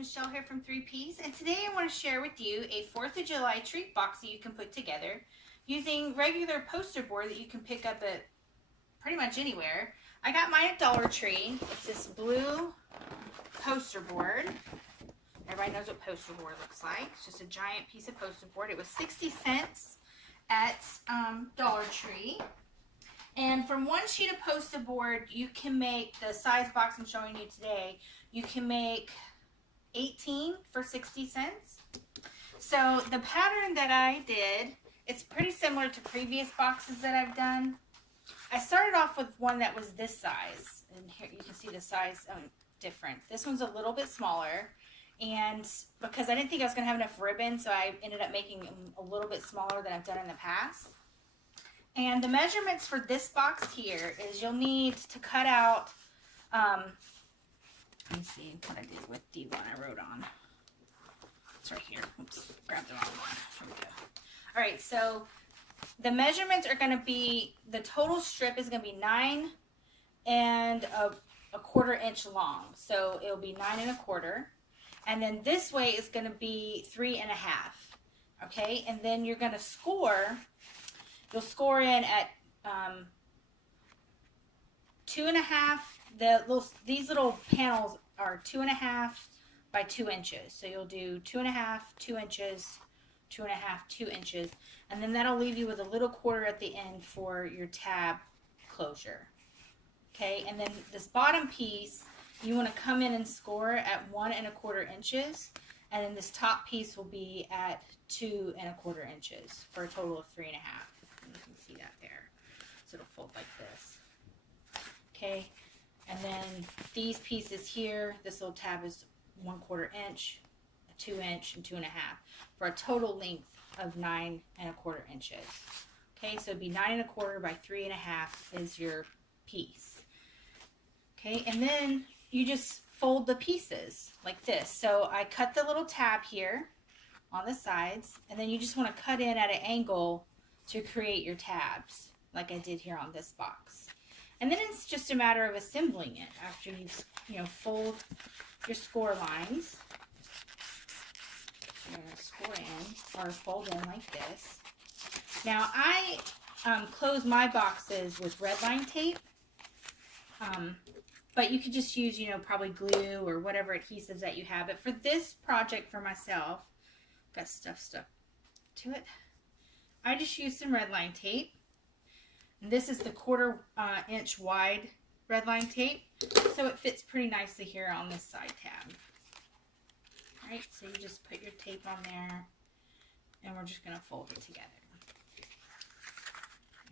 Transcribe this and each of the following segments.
Michelle here from 3Ps, and today I want to share with you a 4th of July treat box that you can put together using regular poster board that you can pick up at pretty much anywhere. I got mine at Dollar Tree. It's this blue poster board. Everybody knows what poster board looks like. It's just a giant piece of poster board. It was 60 cents at Dollar Tree. And from one sheet of poster board, you can make the size box I'm showing you today. You can make 18 for 60 cents. So the pattern that I did, it's pretty similar to previous boxes that I've done. I started off with one that was this size, and here you can see the size difference. This one's a little bit smaller, and because I didn't think I was going to have enough ribbon, so I ended up making them a little bit smaller than I've done in the past. And the measurements for this box here is you'll need to cut out, let me see what I did with the one I wrote on. It's right here. Oops, grabbed the wrong one. Here we go. All right, so the measurements are going to be, the total strip is going to be 9 1/4 inch long. So it'll be 9 1/4. And then this way is going to be 3 1/2. Okay, and then you're going to score. You'll score in at 2 1/2. These little panels are 2 1/2 by 2 inches. So you'll do 2 1/2, 2 inches, 2 1/2, 2 inches, and then that'll leave you with a little quarter at the end for your tab closure. Okay, and then this bottom piece, you want to come in and score at 1 1/4 inches, and then this top piece will be at 2 1/4 inches for a total of 3 1/2. You can see that there. So it'll fold like this. Okay, and then these pieces here, this little tab is 1/4 inch, a 2 inch, and 2 1/2 for a total length of 9 1/4 inches. Okay, so it'd be 9 1/4 by 3 1/2 is your piece. Okay, and then you just fold the pieces like this. So I cut the little tab here on the sides, and then you just want to cut in at an angle to create your tabs, like I did here on this box. And then it's just a matter of assembling it after you fold your score lines. You're going to score in or fold in like this. Now I close my boxes with red line tape, but you could just use probably glue or whatever adhesives that you have. But for this project for myself, got stuff stuck to it. I just used some red line tape. And this is the 1/4 inch wide red line tape, so it fits pretty nicely here on this side tab. Alright, so you just put your tape on there, and we're just going to fold it together.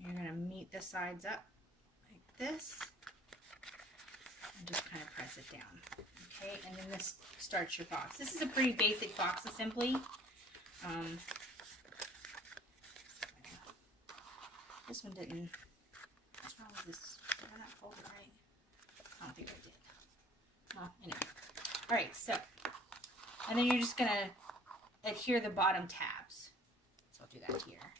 You're going to meet the sides up like this, and just kind of press it down. Okay, and then this starts your box. This is a pretty basic box assembly. This one didn't. What's wrong with this? Did I not fold it right? I don't think I did. Well, anyway. Alright, so. And then you're just going to adhere the bottom tabs. So I'll do that here.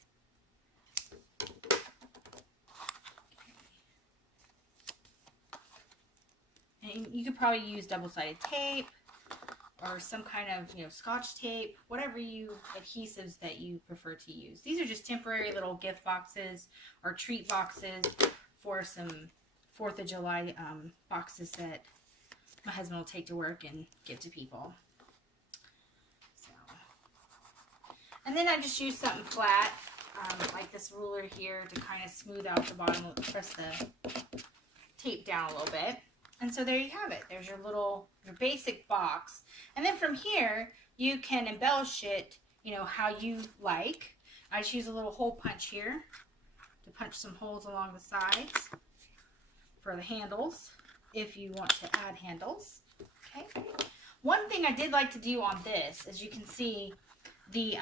Okay. And you could probably use double-sided tape or some kind of, Scotch tape, whatever adhesives that you prefer to use. These are just temporary little gift boxes or treat boxes for some 4th of July boxes that my husband will take to work and give to people. So, and then I just use something flat, like this ruler here, to kind of smooth out the bottom, press the tape down a little bit. And so there you have it. There's your basic box. And then from here, you can embellish it, how you like. I just use a little hole punch here to punch some holes along the sides for the handles, if you want to add handles. Okay. One thing I did like to do on this, as you can see, the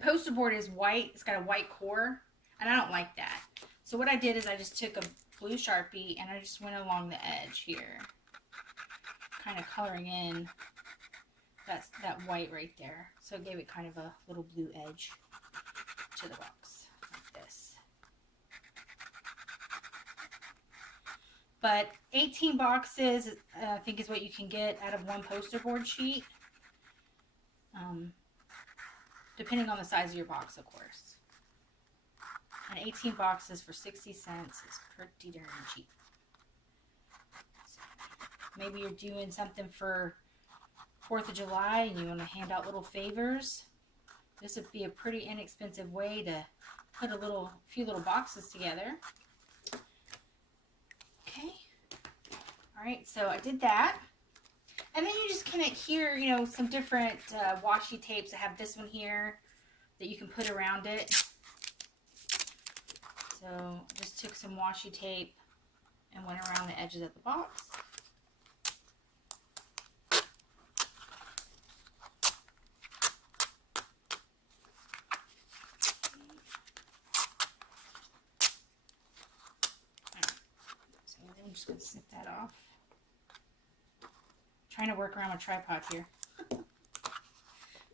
poster board is white. It's got a white core, and I don't like that. So what I did is I just took a blue Sharpie and I just went along the edge here, kind of coloring in that white right there. So it gave it kind of a little blue edge to the box, like this. But 18 boxes, I think, is what you can get out of one poster board sheet. Depending on the size of your box, of course. And 18 boxes for 60 cents is pretty darn cheap. So maybe you're doing something for 4th of July and you want to hand out little favors. This would be a pretty inexpensive way to put a few little boxes together. Okay. All right, so I did that. And then you just kind of hear, you know, some different washi tapes. I have this one here that you can put around it. So I just took some washi tape and went around the edges of the box. So I'm just going to snip that off. Trying to work around my tripod here.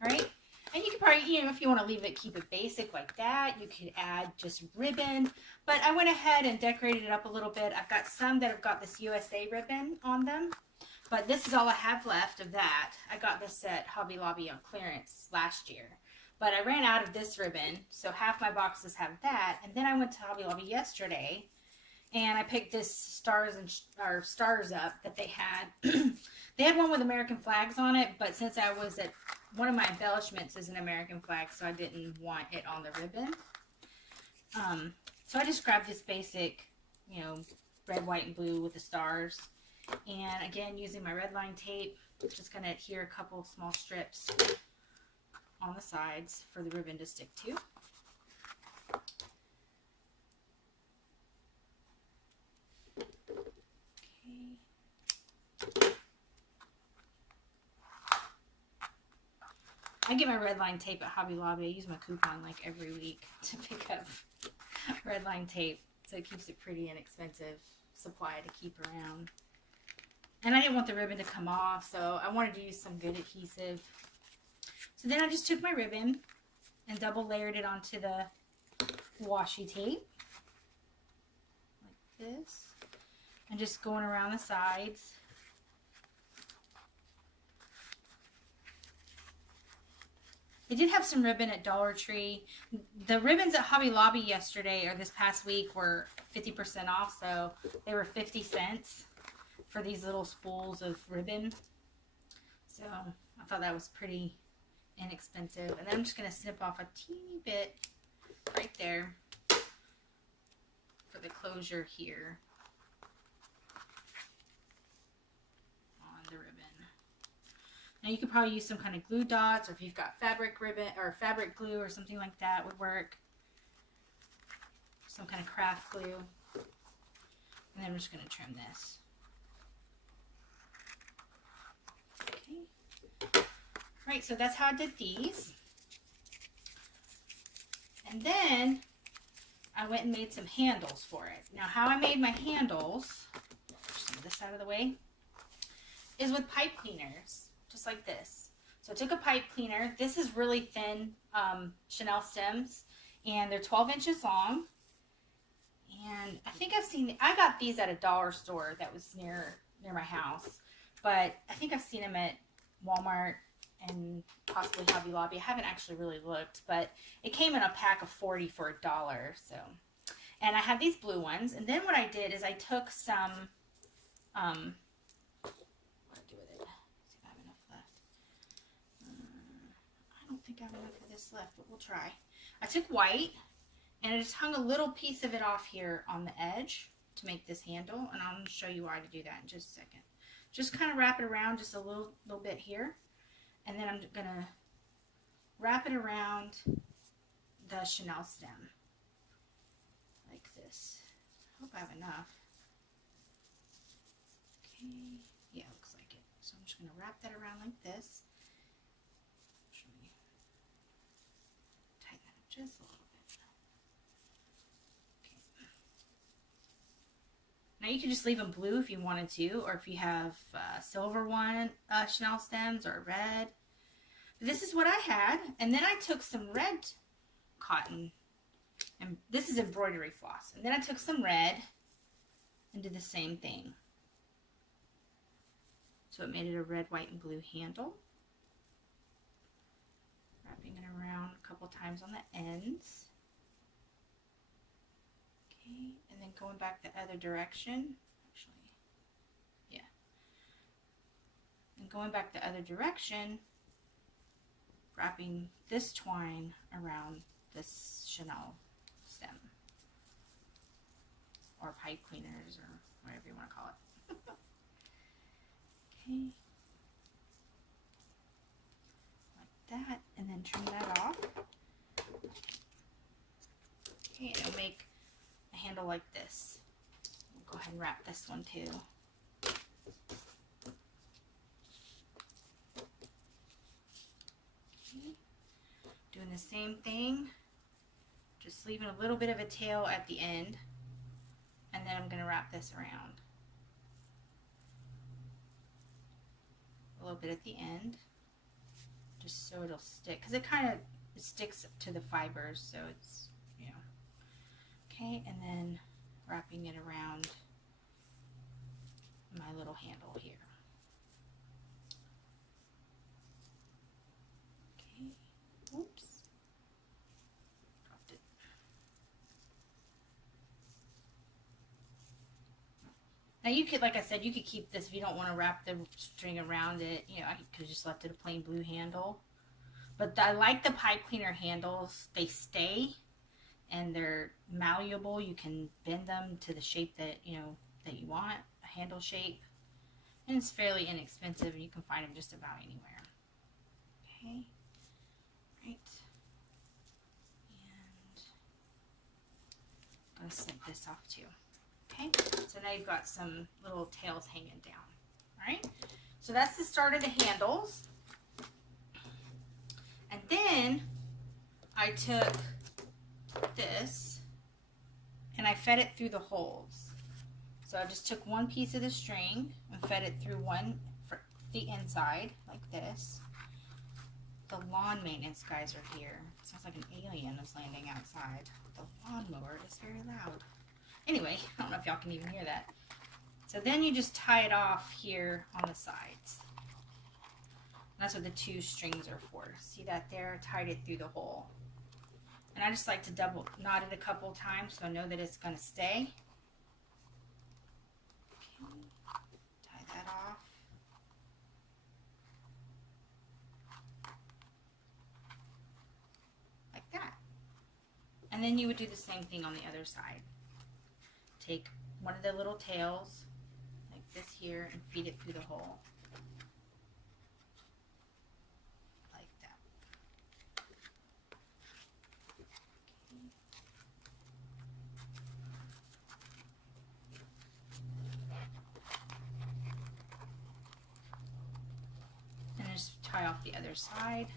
Alright, and you could probably, you know, if you want to leave it, keep it basic like that, you could add just ribbon, but I went ahead and decorated it up a little bit. I've got some that have got this USA ribbon on them, but this is all I have left of that. I got this at Hobby Lobby on clearance last year, but I ran out of this ribbon, so half my boxes have that, and then I went to Hobby Lobby yesterday, and I picked this stars up that they had. They had one with American flags on it, but since I was at one of my embellishments is an American flag, so I didn't want it on the ribbon. So I just grabbed this basic, you know, red, white, and blue with the stars. And again, using my red line tape, just going to adhere a couple small strips on the sides for the ribbon to stick to. I get my red line tape at Hobby Lobby. I use my coupon like every week to pick up red line tape. So it keeps it pretty inexpensive supply to keep around. And I didn't want the ribbon to come off, so I wanted to use some good adhesive. So then I just took my ribbon and double layered it onto the washi tape. Like this. And just going around the sides. They did have some ribbon at Dollar Tree. The ribbons at Hobby Lobby yesterday, or this past week, were 50% off, so they were 50 cents for these little spools of ribbon. So I thought that was pretty inexpensive. And then I'm just going to snip off a teeny bit right there for the closure here on the ribbon. Now you could probably use some kind of glue dots, or if you've got fabric ribbon or fabric glue or something like that would work. Some kind of craft glue. And then I'm just going to trim this. Okay. Right, so that's how I did these. And then I went and made some handles for it. Now how I made my handles, just move this out of the way, is with pipe cleaners. Just like this. So I took a pipe cleaner. This is really thin Chanel stems, and they're 12 inches long. And I think I got these at a dollar store that was near my house, but I think I've seen them at Walmart and possibly Hobby Lobby. I haven't actually really looked, but it came in a pack of 40 for $1. So, and I have these blue ones. And then what I did is I took some I have enough of this left, but we'll try. I took white and I just hung a little piece of it off here on the edge to make this handle, and I'm going to show you why to do that in just a second. Just kind of wrap it around just a little bit here, and then I'm going to wrap it around the Chanel stem like this. I hope I have enough. Okay, yeah, looks like it. So I'm just going to wrap that around like this. Just a little bit. Okay. Now you can just leave them blue if you wanted to, or if you have silver Chanel stems or red. But this is what I had, and then I took some red cotton, and this is embroidery floss. And then I took some red, and did the same thing. So it made it a red, white, and blue handle. Wrapping it around a couple times on the ends. Okay, and then going back the other direction. Actually, yeah. And going back the other direction, wrapping this twine around this chenille stem. Or pipe cleaners, or whatever you want to call it. Okay. Like that, and then trim that off. Okay, and it'll make a handle like this. We'll go ahead and wrap this one too. Okay. Doing the same thing, just leaving a little bit of a tail at the end, and then I'm going to wrap this around. A little bit at the end, just so it'll stick, because it kind of sticks to the fibers, so it's, you know. Okay, and then wrapping it around my little handle here. Okay, oops, dropped it. Now you could, like I said, you could keep this if you don't want to wrap the string around it. You know, I could have just left it a plain blue handle. But I like the pipe cleaner handles. They stay and they're malleable. You can bend them to the shape that, you know, that you want, a handle shape. And it's fairly inexpensive, and you can find them just about anywhere. Okay, right. And I'm going to snip this off too. Okay, so now you've got some little tails hanging down. All right, so that's the start of the handles. And then I took this and I fed it through the holes. So I just took one piece of the string and fed it through the inside like this. The lawn maintenance guys are here. It sounds like an alien is landing outside. The lawnmower is very loud. Anyway, I don't know if y'all can even hear that. So then you just tie it off here on the sides. And that's what the two strings are for. See that there? I tied it through the hole. And I just like to double knot it a couple times so I know that it's going to stay. Okay, tie that off. Like that. And then you would do the same thing on the other side. Take one of the little tails, like this here, and feed it through the hole. Like that. And just tie off the other side.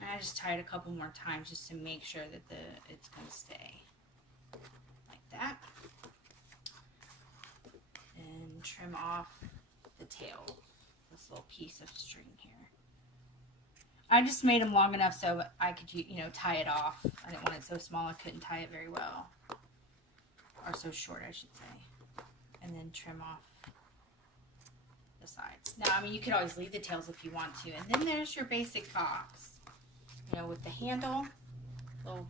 And I just tie it a couple more times just to make sure that it's going to stay. Like that. And trim off the tail, this little piece of string here. I just made them long enough so I could, you know, tie it off. I didn't want it so small I couldn't tie it very well. Or so short, I should say. And then trim off the sides. Now, I mean, you could always leave the tails if you want to. And then there's your basic box. You know, with the handle, little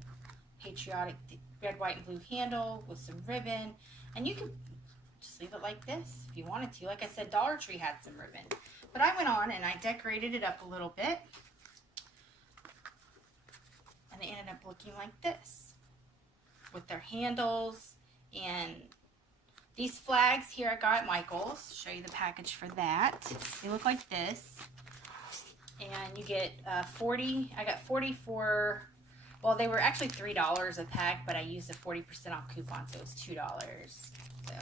patriotic red, white, and blue handle with some ribbon. And you can just leave it like this if you wanted to. Like I said, Dollar Tree had some ribbon. But I went on and I decorated it up a little bit. And it ended up looking like this. With their handles. And these flags here I got at Michael's. Show you the package for that. They look like this. And you get 40. I got 40 for, well, they were actually $3 a pack, but I used a 40% off coupon, so it was $2. So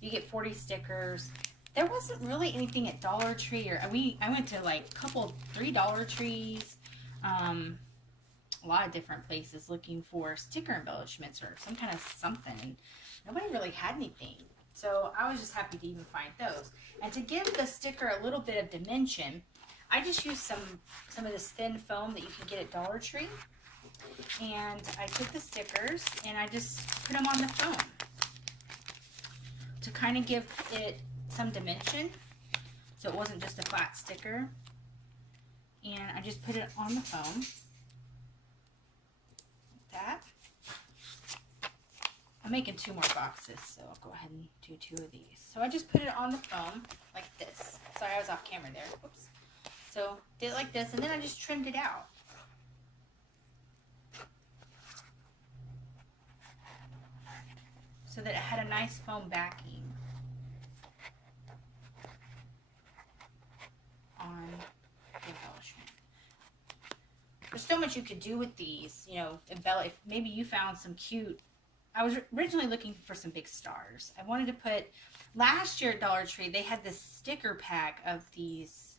you get 40 stickers. There wasn't really anything at Dollar Tree, or I went to like a couple, 3 Dollar Trees, a lot of different places looking for sticker embellishments or some kind of something, and nobody really had anything. So I was just happy to even find those. And to give the sticker a little bit of dimension, I just used some of this thin foam that you can get at Dollar Tree. And I took the stickers and I just put them on the foam to kind of give it some dimension, so it wasn't just a flat sticker. And I just put it on the foam like that. I'm making 2 more boxes, so I'll go ahead and do 2 of these. So I just put it on the foam like this. Sorry, I was off camera there. Whoops. So did it like this, and then I just trimmed it out. So that it had a nice foam backing on the embellishment. There's so much you could do with these, you know, embellish. Maybe you found some cute. I was originally looking for some big stars. I wanted to put, last year at Dollar Tree, they had this sticker pack of these,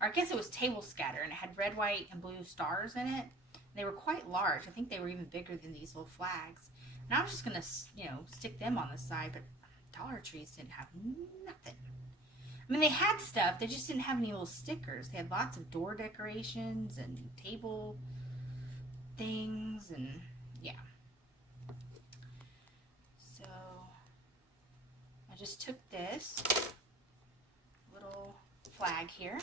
or I guess it was table scatter, and it had red, white, and blue stars in it. They were quite large. I think they were even bigger than these little flags. And I was just going to, you know, stick them on the side, but Dollar Trees didn't have nothing. I mean, they had stuff. They just didn't have any little stickers. They had lots of door decorations and table things, and yeah. So I just took this little flag here,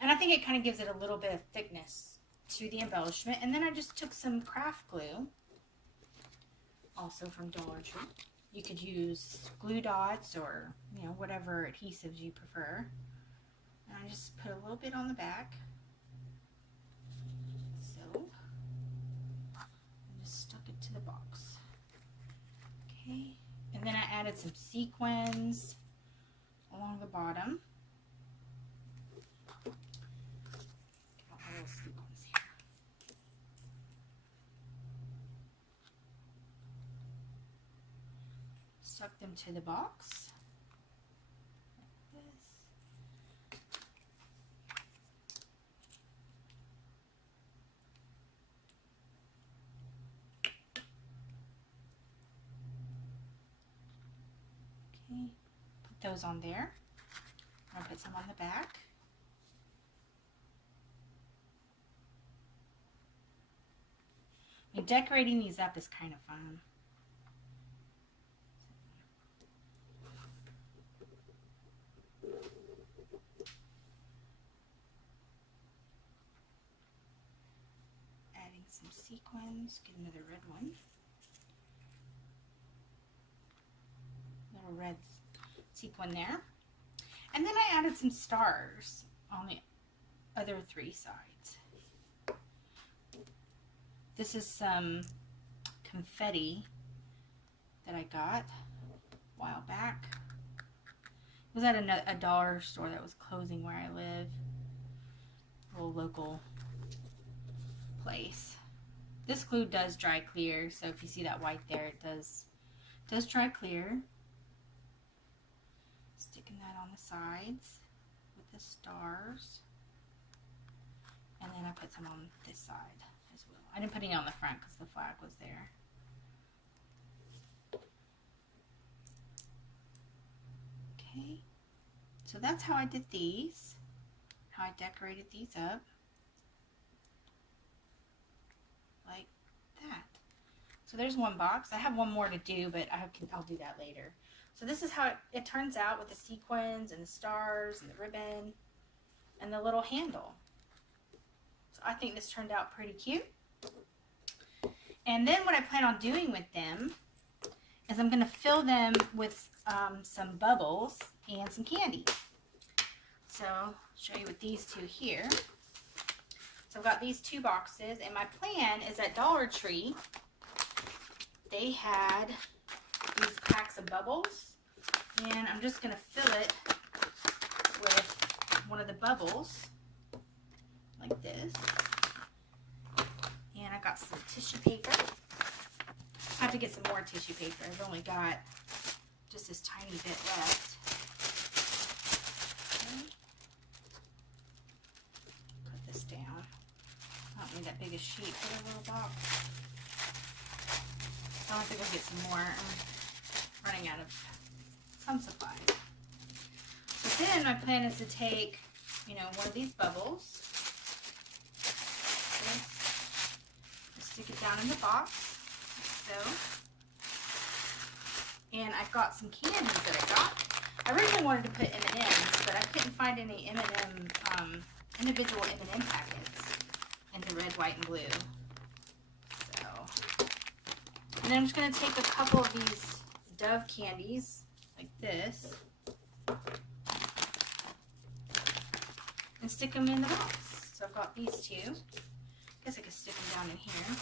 and I think it kind of gives it a little bit of thickness to the embellishment. And then I just took some craft glue, also from Dollar Tree. You could use glue dots or, you know, whatever adhesives you prefer. And I just put a little bit on the back. So, I just stuck it to the box. Okay, and then I added some sequins along the bottom. Get all my little sequins here. Stuck them to the box like this. Okay, put those on there. I'll put some on the back. And decorating these up is kind of fun. Adding some sequins, get another red one. Little red sequin there. And then I added some stars on the other 3 sides. This is some confetti that I got a while back. It was at a dollar store that was closing where I live. A little local place. This glue does dry clear, so if you see that white there, it does dry clear. Sticking that on the sides with the stars. And then I put some on this side as well. I didn't put any on the front because the flag was there. Okay, so that's how I did these, how I decorated these up. Like that. So there's one box. I have one more to do, but I'll do that later. So this is how it turns out with the sequins and the stars and the ribbon and the little handle. So I think this turned out pretty cute. And then what I plan on doing with them is I'm going to fill them with some bubbles and some candy. So I'll show you with these 2 here. So I've got these 2 boxes, and my plan is at Dollar Tree, they had these packs of bubbles, and I'm just going to fill it with one of the bubbles, like this. And I got some tissue paper. I have to get some more tissue paper. I've only got just this tiny bit left. Okay. Put this down. I don't need that big a sheet for the little box. I'll have to go get some more. I'm running out of some supplies. But then my plan is to take you know, one of these bubbles. Just stick it down in the box, like so. And I've got some candies that I got. I originally wanted to put M&Ms, but I couldn't find any individual M&M packets in the red, white, and blue. So, and then I'm just going to take a couple of these Dove candies, like this, and stick them in the box. So I've got these two. I guess I could stick them down in here.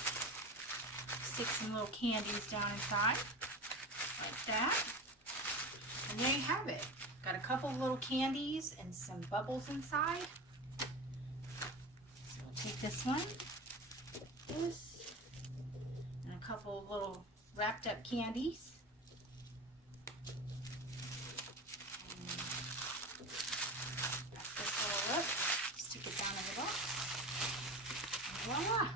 Stick some little candies down inside, like that. And there you have it. Got a couple little candies and some bubbles inside. So we'll take this one, this, and a couple of little wrapped up candies. Wrap this all up, stick it down in the box. And voila!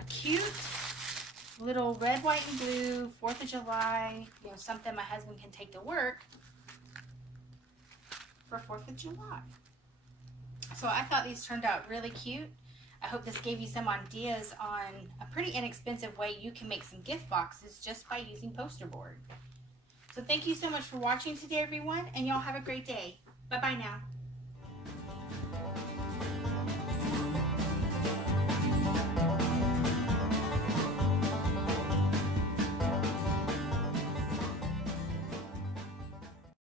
A cute little red, white, and blue 4th of July, you know, something my husband can take to work for 4th of July. So I thought these turned out really cute. I hope this gave you some ideas on a pretty inexpensive way you can make some gift boxes just by using poster board. So thank you so much for watching today, everyone, and y'all have a great day. Bye-bye now.